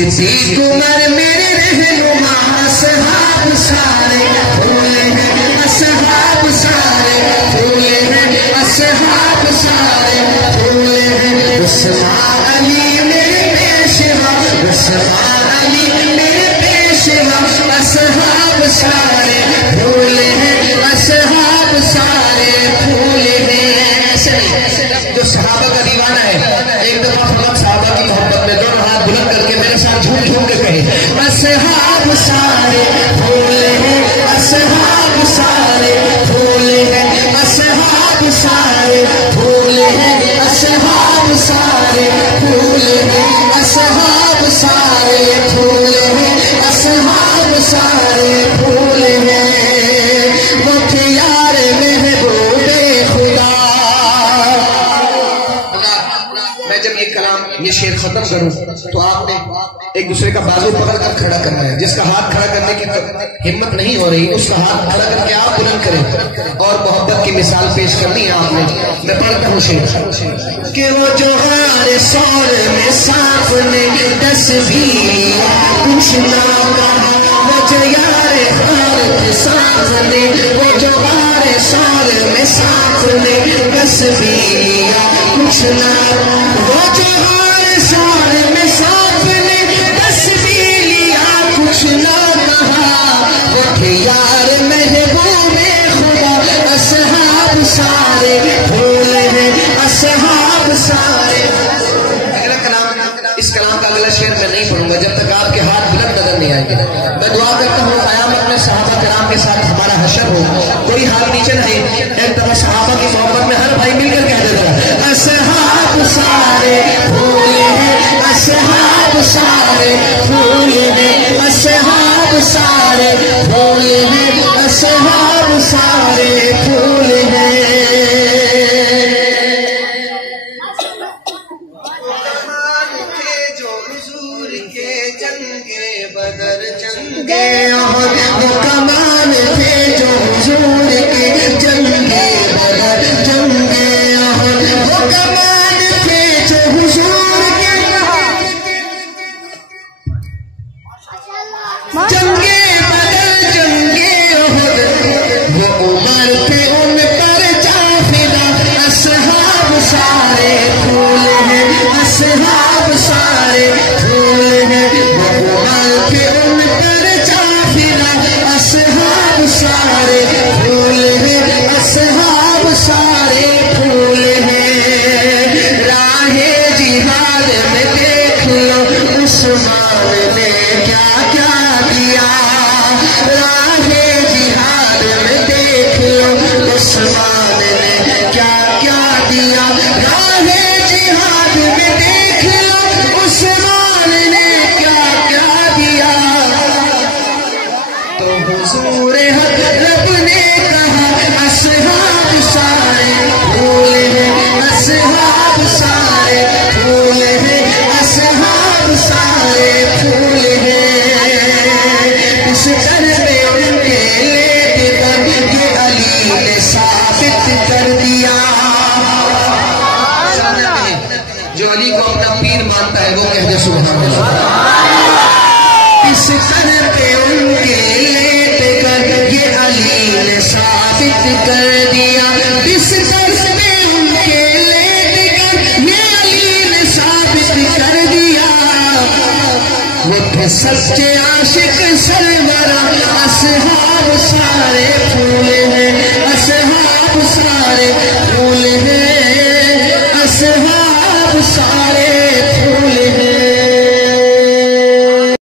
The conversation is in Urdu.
صدیق عمر میرے رہنما اصحاب سارے پھول ہیں اصحاب سارے پھول ہیں اصحاب سارے پھول ہیں عثمان علی میرے پیشوا عثمان علی میرے پیشوا اصحاب سارے پھول ہیں اصحاب سارے پھول ہیں جو صحابہ کا دیوانہ ہے ایک دفعہ ہم صحابہ کی محبت میں دونوں ہاتھ بلند کر کے میرے ساتھ جھوم جھوم کے کہے اصحاب سارے پھول ہیں اصحاب سارے پھول ہیں اصحاب سارے پھول ہیں اصحاب سارے پھول ہیں اصحاب سارے پھول ہیں اصحاب سارے پھول ہیں وہ تھے یار محبوب خدا. میں جب یہ کلام یہ شعر ختم کروں تو آپ نے ایک دوسرے کا بازو پکڑ کر کھڑا کرنا ہے. جس کا ہاتھ کھڑا کرنے کی ہمت نہیں ہو رہی اس کا ہاتھ کھڑا کر کے آپ بلند کریں اور محبت کی مثال پیش کرنی ہے آپ نے. میں پڑھتا ہوں شعر کہ وہ جو غار سور میں سانپ نے تصویر کچھ نہ کہا وہ جو یار غار سانپ نے وہ جو غار سور میں سانپ نے تصویر کچھ نہ وہ جو غار سور میں سانپ نے کچھ نہ کہا وہ یار محبوب خدا اصحاب سارے پھول ہیں اصحاب سارے. اگلا کلام اس کلام کا اگلا شعر میں نہیں پڑھوں گا جب تک آپ کے ہاتھ بلند نظر نہیں آئیں گے. میں دعا کرتا ہوں قیامت میں صحابہ کرام کے ساتھ ہمارا حشر ہو کوئی ہاتھ نیچے نہیں. ایک دفعہ صحابہ کی محبت میں ہر بھائی مل کر کہہ دیتا اصحاب سارے پھول ہیں اصحاب سارے پھول ہیں اصحاب سارے پھول ہیں اصحاب سارے پھول ہیں. جو حضور کے جنگے بدر جنگے احد وہ کمان تھے جو حضور کے جنگے بدر جنگے احد وہ کمان تھے جو حضور کے جنگے بدر جنگے احد وہ عمر تھے ان پر جافدہ اصحاب سارے پھول ہیں اصحاب سارے پھول ہیں وہ عمر تھے ان پر جافدہ اصحاب سارے پھول ہیں اصحاب سارے پھول ہیں. راہ جہاد میں دیکھ لو عثمان نے کیا کیا کیا راہ جہاد میں دیکھ لو عثمان نے کیا کیا دیا راہ جہاد میں دیکھ لو عثمان نے کیا کیا دیا. تو حضور حق رب نے کہا اصحاب سارے پھول ہیں اصحاب سارے پھول ہیں اصحاب سارے پھول ہیں. اس در پہ ان کے لیٹ کر یہ علی نے ثابت کر دیا. جو علی کو اپنا پیر مانتا ہے وہ کہتے سبحان اللہ. اس در پہ ان کے لیٹ کر یہ علی نے ثابت کر دیا. اس در پہ ان کے لیٹ کر یہ علی نے ثابت کر دیا. وہ تھے سچے عاشق سرورا اصحاب سارے پھول ہیں اصحاب سارے پھول ہیں اصحاب سارے